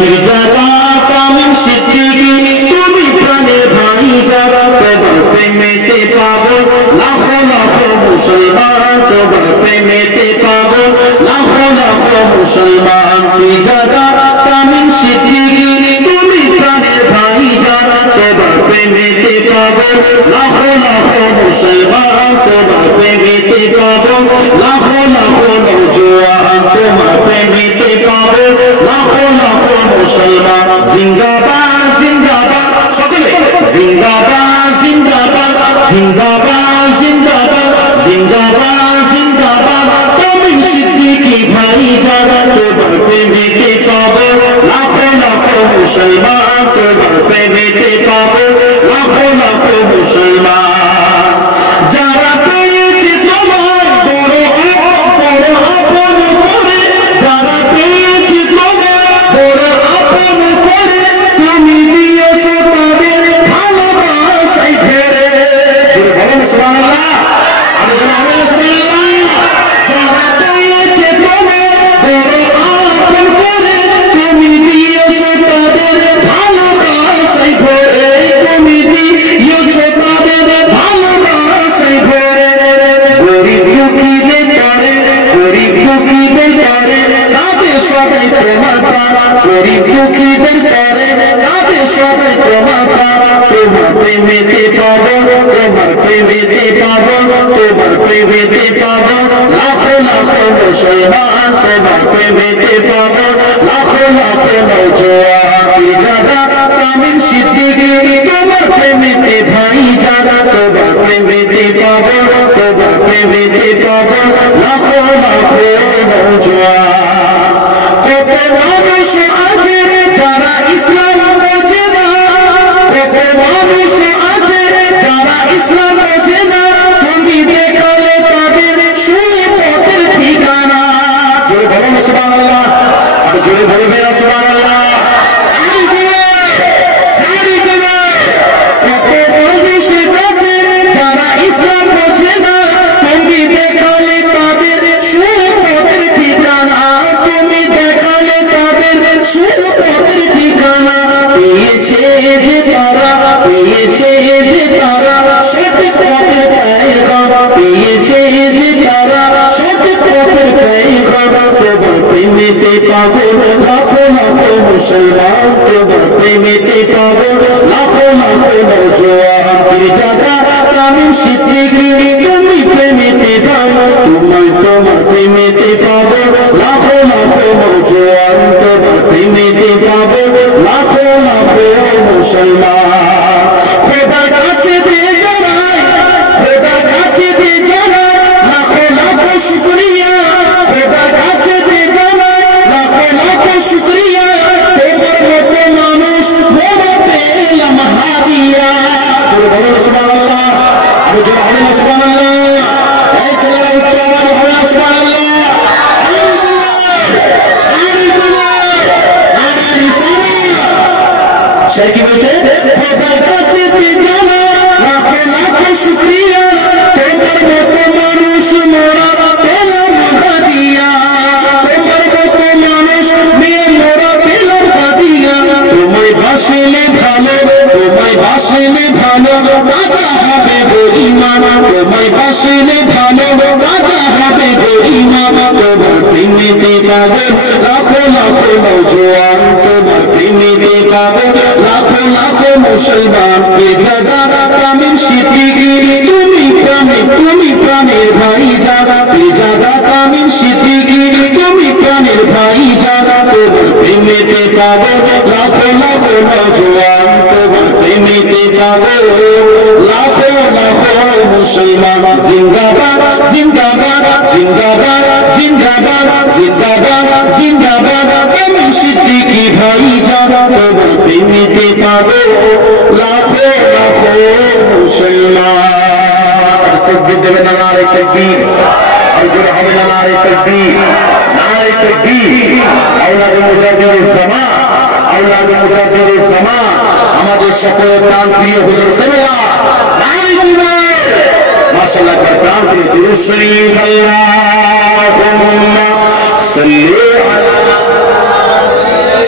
পীরজাদা কামিল সিদ্দিকী তুমি প্রাণের ভাইজান তোমার প্রেমেতে পাগল লাখো লাখো মুসলমান তোমার প্রেমেতে পাগল লাখো লাখো মুসলমান পীরজাদা কামিল সিদ্দিকী তুমি প্রাণের ভাইজান তোমার প্রেমেতে পাগল লাখো লাখো মুসলমান তোমার প্রেমেতে পাগল লাখো লাখো নওজোয়ান তোমার প্রেমেতে পাগল লাখো লাখো মুসলমান জিন্দাবাদ জিন্দাবাদ সকলে জিন্দাবাদ জিন্দাবাদ জিন্দাবাদ জিন্দাবাদ জিন্দাবাদ জিন্দাবাদ কামিল সিদ্দিকী ভাইজান তোমার প্রেমেতে পাগল লাখো লাখো মুসলমান তোমার প্রেমেতে পাগল লাখো লাখো মুসলমান যারা পেয়েছে তোমার বড় আপন করে যারা পেয়েছে তোমার বড় আপন করে তুমি দিয়েছো তাদের ভালোবাসায় ফেরে বলেন সুবহানাল্লাহ আর বলেন সুবহানাল্লাহ যারা পেয়েছে তোমার বড় আপন করে তুমি দিয়েছো তাদের ভালোবাসায় ফেরে তুমি দিয়েছো তাদের ভালোবাসায় ফেরে গরিব দুঃখীদের করে গরিব দুঃখীদের করে তাদের সবাই তোমার তারা গরিব দুঃখীদের করে তাদের সবাই তোমার তারা তোমার প্রেমেতে পাগল তোমার প্রেমেতে পাগল তোমার প্রেমেতে পাগল লাখো লাখো মুসলমান তোমার প্রেমেতে পাগল লাখো লাখো নওজোয়ান পীরজাদা কামিল সিদ্দিকী তোমার প্রেমেতে ভাইজান তোমার প্রেমেতে পাগল তোমার প্রেমেতে পাগল লাখো লাখো নওজোয়ান কত মানুষ আছে যারা ইসলাম বোঝে না কত মানুষ আছে যারা ইসলাম বোঝে না তুমি দেখালে তাদের সুপথের ঠিকানা জোরে বলুন সুবহানাল্লাহ আর জোরে বলবেন সুবহানাল্লাহ পাগল লাখো লাখো মুসলমান তোমার প্রেমেতে পাগল লাখো লাখো নওজোয়ান পীরজাদা কামিল সিদ্দিকী তুমি প্রেমেতে পাগল তোমার প্রেমেতে পাগল লাখো লাখো নওজোয়ান তোমার প্রেমেতে পাগল লাখো লাখো মুসলমান খোদার কাছে দিয়ে জানাই খোদার কাছে দিয়ে জানাই লাখো লাখো শুকরিয়া খোদার কাছে দিয়ে জানাই লাখো লাখো শুকরিয়া তোমার মতো মানুষ মোরা পেলাম হাদিয়া বলুন সুবহানাল্লাহ আর জোরে বলুন সুবহানাল্লাহ এই ছেলেরা উচ্চ আওয়াজে বলুন সুবহানাল্লাহ সে কি বলছে খোদার কাছে দিয়ে জানাই লাখো লাখো শুকরিয়া তোমার মতো মানুষ মোরা পেলাম হাদিয়া তোমার মতো মানুষ মেয়ে মোরা পেলাম হাদিয়া তোমায় বাসলে ভালো তোমায় বাসলে ভালো দাদা হবে গরিমান তোমায় বাসলে ভালো দাদা হবে গরিমান তোমার প্রেমেতে পাগল লাখো লাখো নওজোয়ান তোমার প্রেমেতে পাগল লাখো লাখো মুসলমান পীরজাদা কামিল সিদ্দিকী তুমি প্রাণের ভাইজান পীরজাদা কামিল সিদ্দিকী তুমি প্রাণের ভাইজান তোমার প্রেমেতে পাগল লাখো লাখো নওজোয়ান তোমার প্রেমেতে পাগল লাখো লাখো মুসলমান জিন্দাবাদ জিন্দাবাদ জিন্দাবাদ জিন্দাবাদ জিন্দাবাদ জিন্দাবাদ কামিল সিদ্দিকী ভাইজান তোমার প্রেমেতে পাগল লাখো লাখো মুসলমান তাকবীর দেবেন না নারে তাকবীর আর জোরে হবে না নারে তাকবীর আওলাদ মুজাদ্দিদুল জামান আওলাদ মুজাদ্দিদুল জামান আমাদের সকলের প্রাণপ্রিয় হুজুর কেবলা নারে তাকবীর মাশাআল্লাহ প্রাণপ্রিয় দুরূদ শরীফ আল্লাহুম্মা সাল্লি